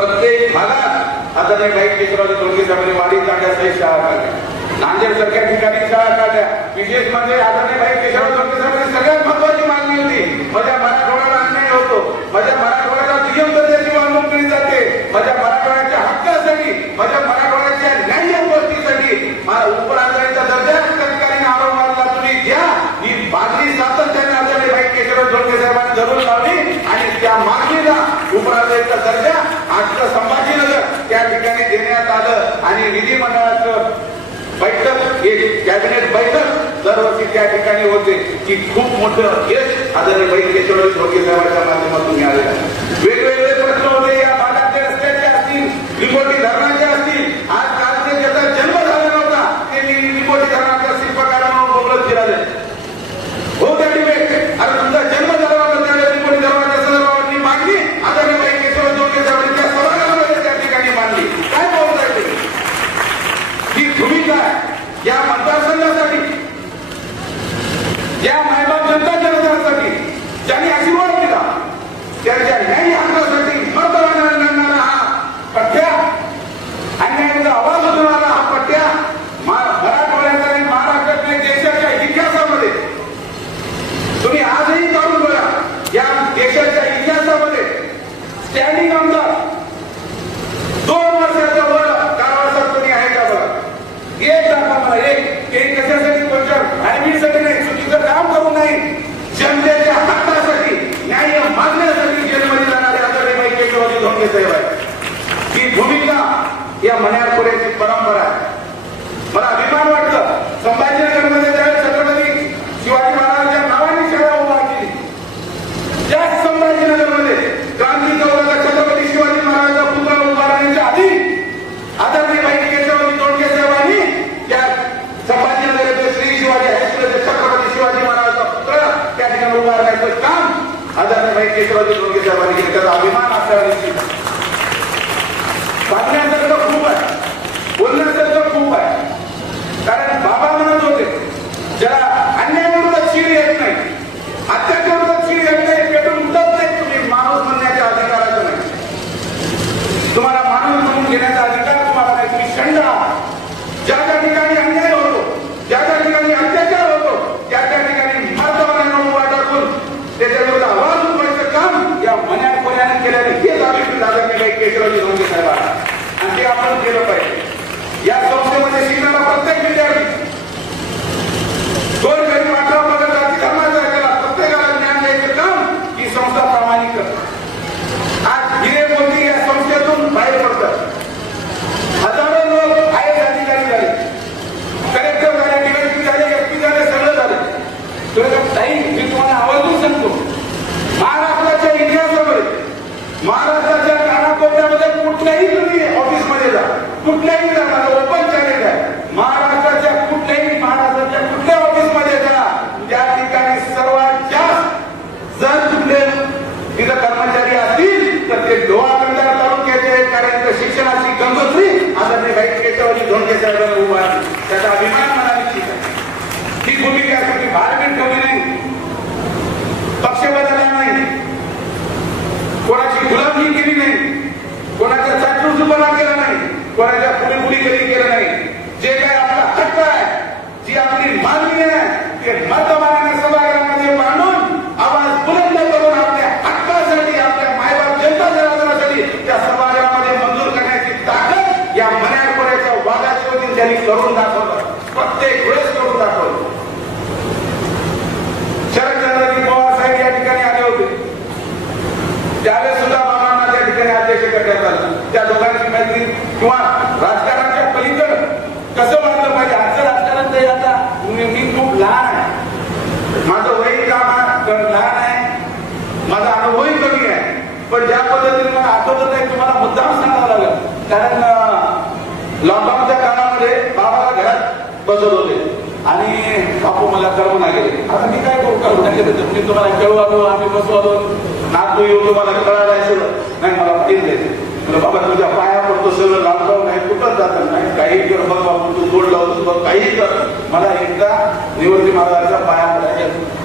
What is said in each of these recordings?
प्रत्येक भागात आदरणीय भाई केशवराव धोंडगे साहेबांनी वाडी तांड्यासहित शाळा काढल्या, नांदेड सारख्या ठिकाणी शाळा काढल्या. विशेष म्हणजे आदरणीय भाई केशवराव धोंडगे साहेबांनी सगळ्यात महत्वाची मागणी होती, माझ्या मराठवाड्याला अन्याय होतो, माझ्या मराठवाड्याला दुय्यम दर्जाची वाहतूक केली जाते, माझ्या मराठवाड्याच्या हक्कासाठी, माझ्या मराठवाड्याच्या न्याय्य गोष्टीसाठी उपराष्ट्राचा दर्जा सरकारने औरंगाबादला तुम्ही द्या. ही मागणी सातत्याने आदरणीय भाई केशवराव धोंडगे साहेबांनी धरून लावली आणि त्या मागणीला उपराष्ट्राचा दर्जा आजचं संभाजीनगर त्या ठिकाणी देण्यात आलं. आणि विधिमंडळाचं बैठक, एक कॅबिनेट बैठक दरवर्षी त्या ठिकाणी होते, की खूप मोठं यश आदरणीय भाई केशवराव धोंडगे साहेबांच्या माध्यमातून मिळालेलं आहे. वेगवेगळे प्रश्न होते या भागातले, रस्त्याचे असतील, लिंबोटी धरणाचे असतील. आज कालचे ज्याचा जन्म झाला नव्हता ते लिंबोटी धरणाच्या शिल्पकारांना बोलत फिराले हो त्या डिबेट. अरे तुमचा जन्म झाला होता त्या लिंबोटी धरणाच्या संदर्भातली मागणी आदरणीय भाई केशवराव धोंडगे साहेबांच्या सभागृहामध्ये त्या ठिकाणी मांडली. काय बोलताय ते? ही भूमिका या मतदारसंघासाठी, या मायबाप जनता जनार्दनासाठी ज्यांनी आशीर्वाद दिला त्यांच्या न्याय्य हक्कासाठी मर्दवाना लढणारा हा पट्ट्या, अन्यायाचा आवाज उठवणारा हा पट्ट्या मराठवाड्याचा आणि महाराष्ट्रातल्या देशाच्या इतिहासामध्ये तुम्ही आजही काढून बघा. या देशाच्या इतिहासामध्ये स्टँडिंग आमदार 2 वर्षाच्या वर कारवासात कोणी आहे का बघा? एक दाखवा मला, एक कशासाठी? कोणत्या ऍडमिटसाठी नाही, चुकीचं काम करू नाही, जनतेच्या हक्कासाठी, न्याय मागण्यासाठी जेलमध्ये जाणारे आदरणीय भाई केशवराव धोंडगे साहेब आहे. ही भूमिका या मण्यारपुऱ्याची परंपरा आहे. मला अभिमान वाटतं संभाजीनगरमध्ये ज्यावेळेस छत्रपती शिवाजी महाराजांच्या नावाने शाळा उभा केली, त्याच संभाजीनगरमध्ये क्रांती चौकाला छत्रपती शिवाजी महाराजांचा पुतळा उभारण्याच्या आधी आदरणीय भाई केशवराव धोंडगे साहेबांनी त्या संभाजीनगरचे श्री शिवाजी हायस्कूलचे छत्रपती शिवाजी महाराजांचा पुतळा त्या ठिकाणी उभारण्याचं काम आदरणीय भाई केशवराव धोंडगे साहेबांनी केलं. त्याचा अभिमान आपल्याला निश्चित आहे. सांगण्यासारखं खूप आहे, बोलण्यासारखं खूप आहे. कारण बाबा म्हणत होते ज्याला अन्यायाविरोधात शिडी येत नाही, अत्याचाराविरोधात शिडी येत नाही, पेटून उठत नाही, तुम्ही माणूस म्हणण्याच्या अधिकाराचं नाही. तुम्हाला माणूस म्हणून घेण्याचा अधिकार तुम्हाला नाही. तुम्ही षंड आहात. ज्या ज्या ठिकाणी अन्याय होतो, ज्या ज्या ठिकाणी अत्याचार होतो, त्या त्या ठिकाणी मर्दवाना उभा टाकून त्याच्याविरुद्ध आवाज उठवायचं काम या मण्यारपुऱ्याने केल्याने हेच आम्ही आदरणीय भाई केशवराव धोंडगे साहेब आहे आणि ते आपण केलं पाहिजे. या संस्थेमध्ये शिकणारा प्रत्येक विद्यार्थी दोन गरीब 18 पगड जाती धर्माचा केला, प्रत्येकाला ज्ञान द्यायचं काम ही संस्था प्रामाणिक करते. आज हिरे मोदी या संस्थेतून बाहेर पडतात. हजारो लोक आयएस अधिकारी झाले, कलेक्टर झाले, डीएसपी झाले, एसपी झाले, सगळं झाले. मी तुम्हाला आवर्जून सांगतो, महाराष्ट्राच्या इतिहासामध्ये, महाराष्ट्राच्या कानाकोपऱ्यामध्ये कुठल्याही तुम्ही ऑफिसमध्ये जा, कुठल्याही ओपन चॅलेंज आहे, महाराष्ट्राच्या कुठल्या ऑफिसमध्ये जा, त्या ठिकाणी सर्वात जास्त जर तुमचे तिथं कर्मचारी असतील तर ते लोहा कंधार तालुक्याचे, कारण शिक्षणाची गंगोत्री आदरणीय भाई केशवराव धोंडगे साहेबांनी उभा आहे. त्याचा अभिमान मला निश्चित आहे. ही भूमिका तुम्ही भारतीय ठेवली नाही, पक्ष बदलला नाही, कोणाची गुलामी केली नाही, कोणाचा चाटूसुपणा केला नाही, कोणाच्या पुढे केलं नाही. जे काय आपला हक्क आहे, जी आपली मागणी आहे, ते मतदारांना सभागृहामध्ये मांडून आवाज बुलंद करून आपल्या हक्कासाठी, आपल्या मायबाप जनता जनार्दनासाठी त्या सभागृहामध्ये मंजूर करण्याची ताकद या मण्यारपुऱ्याच्या वाघाच्या वतीने त्यांनी करून दाखवलं. प्रत्येक वेळेस करून दाखवलं. शरदचंद्रजी पवार साहेब या ठिकाणी आले होते, त्यावेळेस सुद्धा बाबांना त्या ठिकाणी अध्यक्ष करण्यात आलं. त्या दोघांची मैत्री किंवा राजकारणाच्या पलीकडे कसं वाटलं पाहिजे. आजचं राजकारण ते आता मी खूप लहान आहे, माझं वय लहान आहे, माझा अनुभवही कमी आहे, पण ज्या पद्धतीने मला आठवत नाही तुम्हाला मुद्दाम सांगावं लागेल. कारण लॉकडाऊनच्या काळामध्ये बाबाला घरात बसत होते आणि बापू मला कळवून गेले. आता मी काय करू, कळवून गेले मी तुम्हाला कळवू, आम्ही बसू, नातू येऊ, तुम्हाला कळायला नाही, मला पाहिजे द्यायचं. बाबा तुझ्या पाया पडतो, सगळं लॉकडाऊन आहे, कुठंच जात नाही, काही कर बघ बाबू, तू जोड लावतो बघ, काही कर. मला एकदा निवृत्ती महाराजांच्या पाया पडायचं.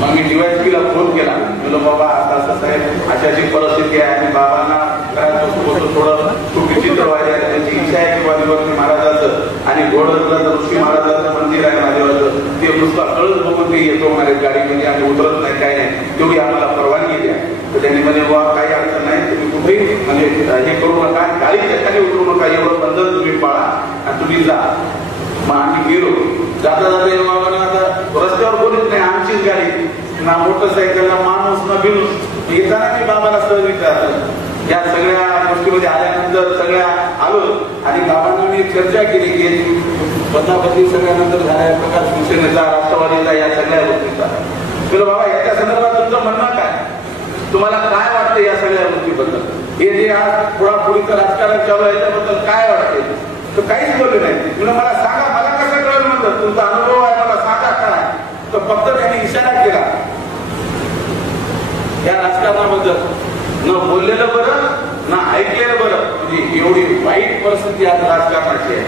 मग मी DYSP ला फोन केला, बोलो बाबा आता असं साहेब अशाची परिस्थिती आहे आणि बाबांना घरात पुस्तक थोडं खूप विचित्र व्हायला आहे. त्यांची इच्छा आहे की विवर्ती महाराजाचं आणि घोडदराचं ऋषी महाराजाचं मंदिर आहे महादेवाचं, ते पुस्तक कळत बघून ते येतो म्हणाले गाडीमध्ये आणि उतरत नाही, काय नाही, तेवढी आम्हाला परवानगी द्या. तर त्यांनी म्हणे वा काही अडचण नाही, तुम्ही कुठेही म्हणजे हे करू नका, गाडीच्या खाली उतरू नका, एवढं बंधन तुम्ही पाळा आणि तुम्ही जा. मग आम्ही गेलो. जाता जाता आता रस्त्यावर कोणीच नाही, आमचीच गाडी ना मोटरसायकलला माणूस ना बिनूस. येताना मी बाबाला सहज विचारलं. या सगळ्या गोष्टीमध्ये आल्यानंतर सगळ्या आलो आणि बाबांना मी चर्चा केली की बदलाबदली सगळ्यानंतर झाल्या प्रकार शिवसेनेचा, राष्ट्रवादीचा, या सगळ्या गोष्टीचा. तुला बाबा याच्या संदर्भात तुमचं म्हणणं काय, तुम्हाला काय वाटतं या सगळ्या गोष्टीबद्दल, हे जे आज पुढापुढीचं राजकारण चालू आहे त्याबद्दल काय वाटते. तर काहीच बोलले नाही. तुला मला सांगा, मला कसं कळलं म्हणलं, तुमचा अनुभव आहे मला सांगा काय. तर फक्त त्यांनी इशारा केला या राजकारणाबद्दल, न बोललेलं बरं ना ऐकलेलं बरं. म्हणजे एवढी वाईट परिस्थिती आज राजकारणाची आहे.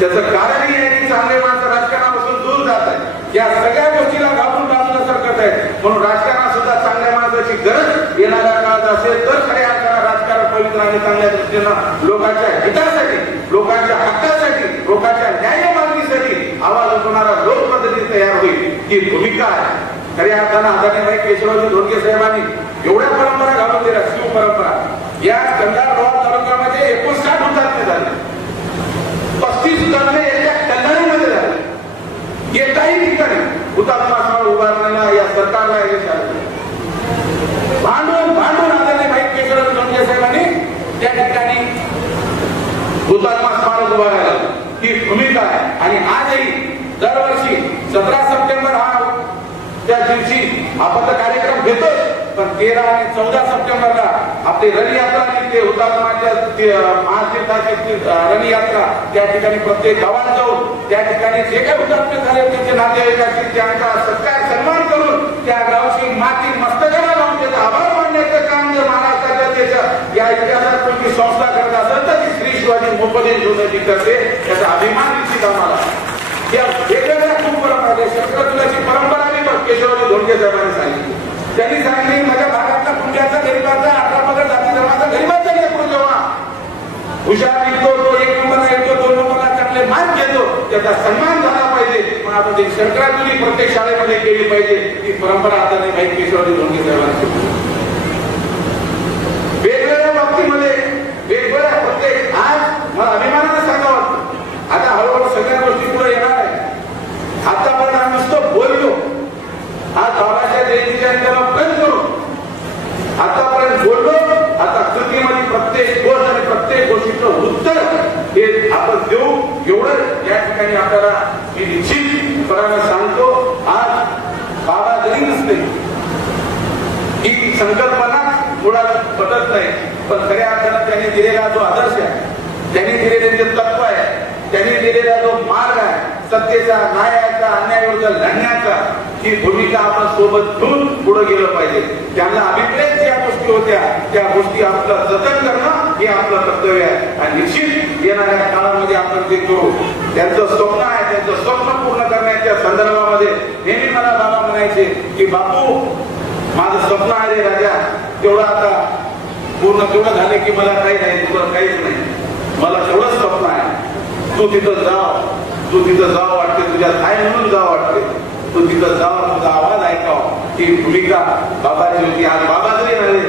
त्याचं कारणही आहे की चांगले माणसं राजकारणापासून दूर जात आहेत, या सगळ्या गोष्टीला घाबरून बाजूला सरकत आहेत. म्हणून राजकारणात सुद्धा चांगल्या माणसाची गरज येणाऱ्या काळात असेल तर खऱ्या अर्थानं राजकारण पवित्र आणि चांगल्या दृष्टीनं लोकांच्या हितासाठी, लोकांच्या हक्कासाठी, लोकांच्या न्याय मागणीसाठी आवाज उठवणारा लोकप्रतिनिधी तयार होईल, ही भूमिका आहे. खऱ्या अर्थानं आदरणीय केशवजी धोंडगे साहेबांनी एवढ्या परंपरा घालून दिल्या, शिव परंपरा. या कंधार रोहा तालुक्यामध्ये 59 हुतात्मे झाले, 35 हुतात्मे याच्या कल्याणीमध्ये झाले. एकाही ठिकाणी हुतात्मा स्मारक उभारण्याला या सरकारला यश आलं. भांडून आदरणीय केशवजी धोंडगे साहेबांनी त्या ठिकाणी हुतात्मा स्मारक उभारायला ही भूमिका आहे. आणि आजही दरवर्षी 17 सप्टेंबर हा त्या दिवशी आपण कार्यक्रम घेतो, पण 13 आणि 14 सप्टेंबरला आपली रथयात्रा निघते, हुतात्माच्या महातीर्थाची रथयात्रा. त्या ठिकाणी प्रत्येक गावात जाऊन त्या ठिकाणी जे काही हुतात्मे झाले त्यांचे नातेवाईक असतील त्यांचा सत्कार सन्मान करून त्या गावची माती मस्तकाला लावून त्याचा आभार मानण्याचं काम जर महाराष्ट्राच्या देशात या इतिहासात कोणती संस्था करत असेल तर ती श्री शिवाजी मोफदेश जोशी करते. त्याचा अभिमान निश्चित आम्हाला. या वेगवेगळ्या खूप परंपरा, शस्त्रक्रियाची परंपरा केशवजी धोंडगे साहेबांनी सांगितली. त्यांनी सांगितले माझ्या भागातला पुण्याचा गरीबाचा 18 पगड जाती धर्माचा गरीबाचा लेकरू जेव्हा हुशार निघतो, तो 1 नंबरला येतो, 2 नंबरला चांगले मार्क घेतो, त्याचा सन्मान झाला पाहिजे. पण आपण ते शंकराचार्य प्रत्येक शाळेमध्ये केली पाहिजे. ही परंपरा आता नाही केशवजी धोंडगे साहेबांनी वेगवेगळ्या बाबतीमध्ये वेगवेगळ्या प्रत्येक आज मला अभिमानानं सांगावं. आता हळूहळू सगळ्या गोष्टी पुढे येणार आहे. आतापर्यंत आम्ही नुसतं बोललो, आज बाबाच्या जयंतीच्या प्रयत्न करू, आतापर्यंत बोललो, आता कृतीमध्ये प्रत्येक गोष्ट आणि प्रत्येक गोष्टीचं उत्तर हे आपण देऊ. एवढं या ठिकाणी आपल्याला मी निश्चितपणाने सांगतो. आज बाबा जरी नसते, ही संकल्पना मुळात पटत नाही, पण खऱ्या अर्थानं त्यांनी दिलेला जो आदर्श आहे, त्यांनी दिलेले जे तत्व आहे, त्यांनी दिलेला जो मार्ग आहे सत्तेचा, न्यायाचा, अन्यायाविरुद्ध लढण्याचा, ही भूमिका आपण सोबत घेऊन पुढे गेलं पाहिजे. त्यांना अभिप्रेत ज्या गोष्टी होत्या त्या गोष्टी आपलं जतन करणं हे आपलं कर्तव्य आहे. आणि निश्चित येणाऱ्या काळामध्ये आपण ते करू. त्यांचं स्वप्न आहे, त्यांचं स्वप्न पूर्ण करण्याच्या संदर्भामध्ये नेहमी मला बाबा म्हणायचे की बापू माझं स्वप्न आहे रे राजा, तेवढं आता पूर्ण तेवढं झाले की मला काही नाही, तुला काहीच नाही, मला तेवढंच स्वप्न आहे. तू तिथं जाव वाटते, तुझ्या काय म्हणून जाव वाटते, तू तिथं जाव, तुझा आवाज ऐकावा, ही भूमिका बाबाची होती. आज बाबा जरी झाले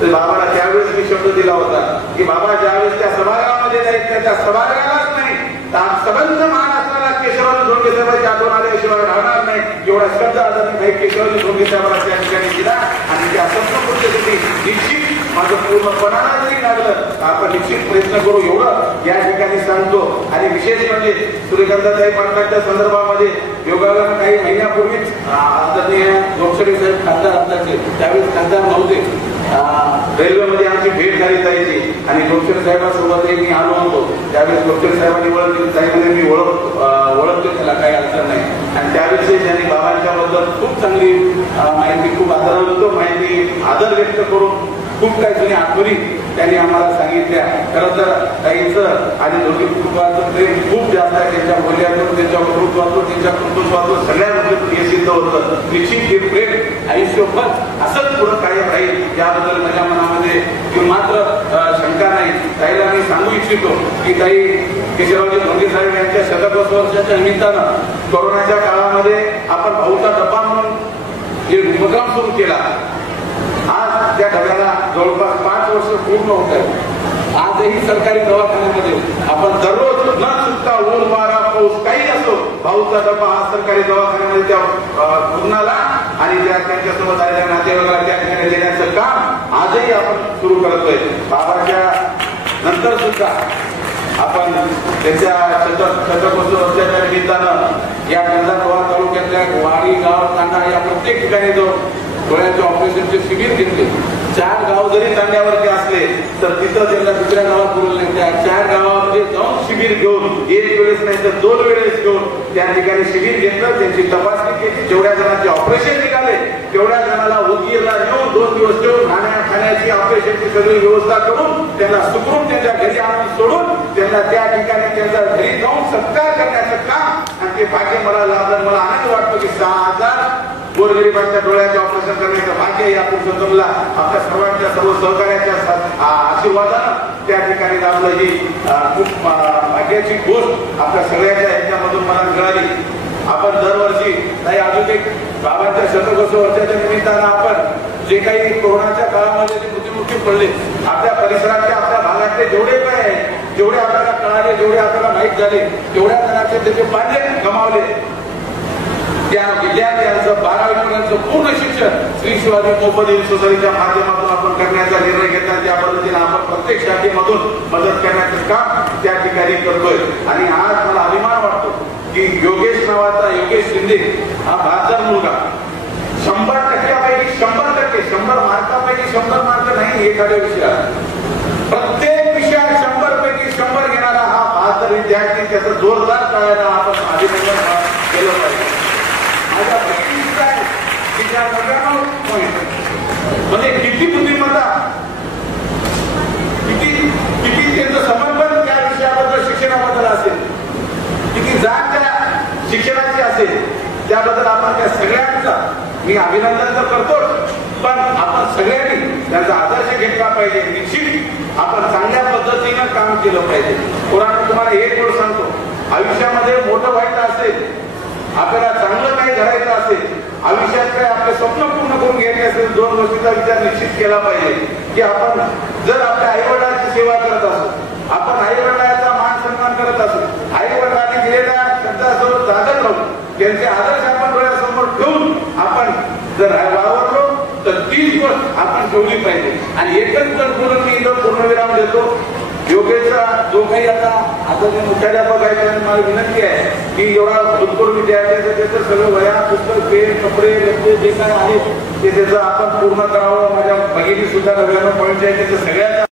तर बाबाला त्यावेळेस मी शब्द दिला होता की बाबा ज्यावेळेस त्या सभागृहामध्ये जाईल त्या सभागृहालाच नाही तर सबंध महाराष्ट्राला केशवजी धोंडगे साहेबांच्या आठवण आल्याशिवाय राहणार नाही. एवढा शब्द आदरणीय केशवजी धोंडगे साहेबांना त्या ठिकाणी दिला. आणि त्या संपूर्णतेसाठी निश्चित माझं पूर्णपणाला जरी लागलं आपण निश्चित प्रयत्न करू, एवढं या ठिकाणी सांगतो. आणि विशेष म्हणजे सूर्यकांताताई पाटलांच्या संदर्भामध्ये योगाला काही महिन्यापूर्वीच आदरणीय लोकसभे साहेब खासदार असल्याचे, त्यावेळेस खासदार नव्हते, रेल्वेमध्ये आमची भेट झाली जायची आणि लोकसभे साहेबांसोबत मी आलो होतो. त्यावेळेस लोकसभे साहेबांनी ओळखले, मी ओळखतो, त्याला काही अडचण नाही. आणि त्यावेळेस त्यांनी बाबांच्या बद्दल खूप चांगली माहिती, खूप आदर माहिती, आदर व्यक्त करून खूप काही जुन्या आठवणी त्यांनी आम्हाला सांगितल्या. खरं तर ताईंचं आणि दोन्ही कुटुंबाचं प्रेम खूप जास्त आहे. त्यांच्या बोलण्यातून, त्यांच्या वक्तृत्वातून, त्यांच्या कर्तृत्वातून सगळ्या गोष्टी हे सिद्ध होतं. निश्चित हे प्रेम आयुष्यभर असंच पुढं कायम राहील याबद्दल माझ्या मनामध्ये मात्र शंका नाही. की ताई केशवरावजी धोंडे साहेब यांच्या शतक वर्षाच्या निमित्तानं कोरोनाच्या काळामध्ये आपण भाऊचा डबा म्हणून जे उपक्रम सुरू केला. आज त्या डब्याला जवळपास 5 वर्ष पूर्ण होत आहेत. आजही सरकारी दवाखान्यामध्ये आपण दररोज न चुकता ऊन वारा पाऊस काही असो भाऊचा डबा हा सरकारी दवाखान्यामध्ये त्या रुग्णाला आणि त्यांच्यासोबत आलेल्या नातेवाईकाला त्या ठिकाणी देण्याचं काम आजही आपण सुरू करतोय. बाबाच्या नंतर सुद्धा आपण त्यांच्या शतकोत्सवाच्या निमित्तानं या कंधारवाडा तालुक्यातल्या वाडी गाव तांडा या प्रत्येक ठिकाणी जो डोळ्याच्या ऑपरेशनचे शिबिर घेतले. 4 गाव जरी तांड्यावरती असले तर तिथं त्यांना दुसऱ्या गावात बोलवलं नाही. त्या 4 गावामध्ये जाऊन शिबिर घेऊन एक वेळेस नाही तर 2 वेळेस घेऊन त्या ठिकाणी शिबिर घेतलं. त्यांची तपासणी केली. जेवढ्या जणांचे ऑपरेशन निघाले तेवढ्या जणांना उदगीरला नेऊन 2 दिवस ठेवून खाण्याची ऑपरेशनची सगळी व्यवस्था करून त्यांना सुखरूप त्यांच्या घरी आणून सोडून त्यांना त्या ठिकाणी त्यांच्या घरी जाऊन सत्कार करण्याचं काम आणि ते भाग्य मला लाभलं. मला आनंद वाटतो की 6000 गोरगरिबांच्या डोळ्याचे ऑपरेशन करण्याचं भाग्य या पुरुषोत्तमला आपल्या सर्वांच्या सर्व सहकार्याच्या आशीर्वादानं त्या ठिकाणी लाभलं. ही खूप भाग्याची गोष्ट आपल्या सगळ्याच्या ह्याच्यामधून मला मिळाली. आपण दरवर्षी नाही अजून एक बाबांच्या शतकोत्सवाच्या निमित्तानं आपण जे काही कोरोनाच्या काळामध्ये जे मृत्युमुखी पडले आपल्या परिसरातले आपल्या भागातले जेवढे काय आहे जेवढे आपल्याला कळाले जेवढे आपल्याला माहीत झाले तेवढ्या जणांचे त्याचे पाल्य गमावले. त्या विद्यार्थ्यांचं 12वी पर्यंतचं पूर्ण शिक्षण श्री शिवाजी मोफत सोसायटीच्या माध्यमातून आपण करण्याचा निर्णय घेतला. त्या पद्धतीने आपण प्रत्येक शाखेमधून मदत करण्याचं काम त्या ठिकाणी करतोय. आणि आज मला अभिमान वाटतो की योगेश नावाचा योगेश शिंदे हा भारतात मुलगा 100%पैकी 100%, 100 मार्कापैकी 100 मार्क नाही एखाद्या विषयात, प्रत्येक विषयात 100 पैकी 100 घेणारा हा बहादर विद्यार्थी त्याचं जोरदार टाळ्याला आपण अभिनंदन केलं पाहिजे. माझ्या बहिणीचं आहे तिच्या 99 पॉईंट म्हणजे किती बुद्धिमत्ता किती त्यांचं समर्पण त्या विषयाबद्दल शिक्षणाबद्दल असेल, किती जाण त्या शिक्षणाची असेल, त्याबद्दल आपण त्या सगळ्यांचा मी अभिनंदन तर करतोच. पण आपण सगळ्यांनी त्यांचा आदर्श घेतला पाहिजे. निश्चित आपण चांगल्या पद्धतीनं काम केलं पाहिजे. पुराण तुम्हाला एक गोष्ट सांगतो, आयुष्यामध्ये मोठं व्हायचं असेल, आपल्याला चांगलं काही करायचं असेल, आयुष्यात काही आपले स्वप्न पूर्ण करून घ्यायचे असेल 2 गोष्टीचा विचार निश्चित केला पाहिजे की आपण जर आपल्या आईवडिलांची सेवा करत असू, आपण आईवडिलांचा मान सन्मान करत असू, आईवडिलांनी दिलेल्या शब्दासोबत जागत राहू, त्यांचे आदर्श आपण डोळ्यासमोर ठेवून आपण जर वावरलो तर तीच गोष्ट आपण ठेवली पाहिजे. आणि एकच जर बोलून मी इथं पूर्णविराम देतो. योगेशचा जो काही आता जे मुख्याध्यापक आहे त्यांनी मला विनंती आहे की एवढा भूतपूर्व विद्यार्थ्याचं त्याचं सगळं वया पुस्तक पेन कपडे जे काय आहेत ते त्याचं आपण पूर्ण करावं. माझ्या भगिनी सुद्धा 99 पॉईंट आहे त्याचं सगळ्यांना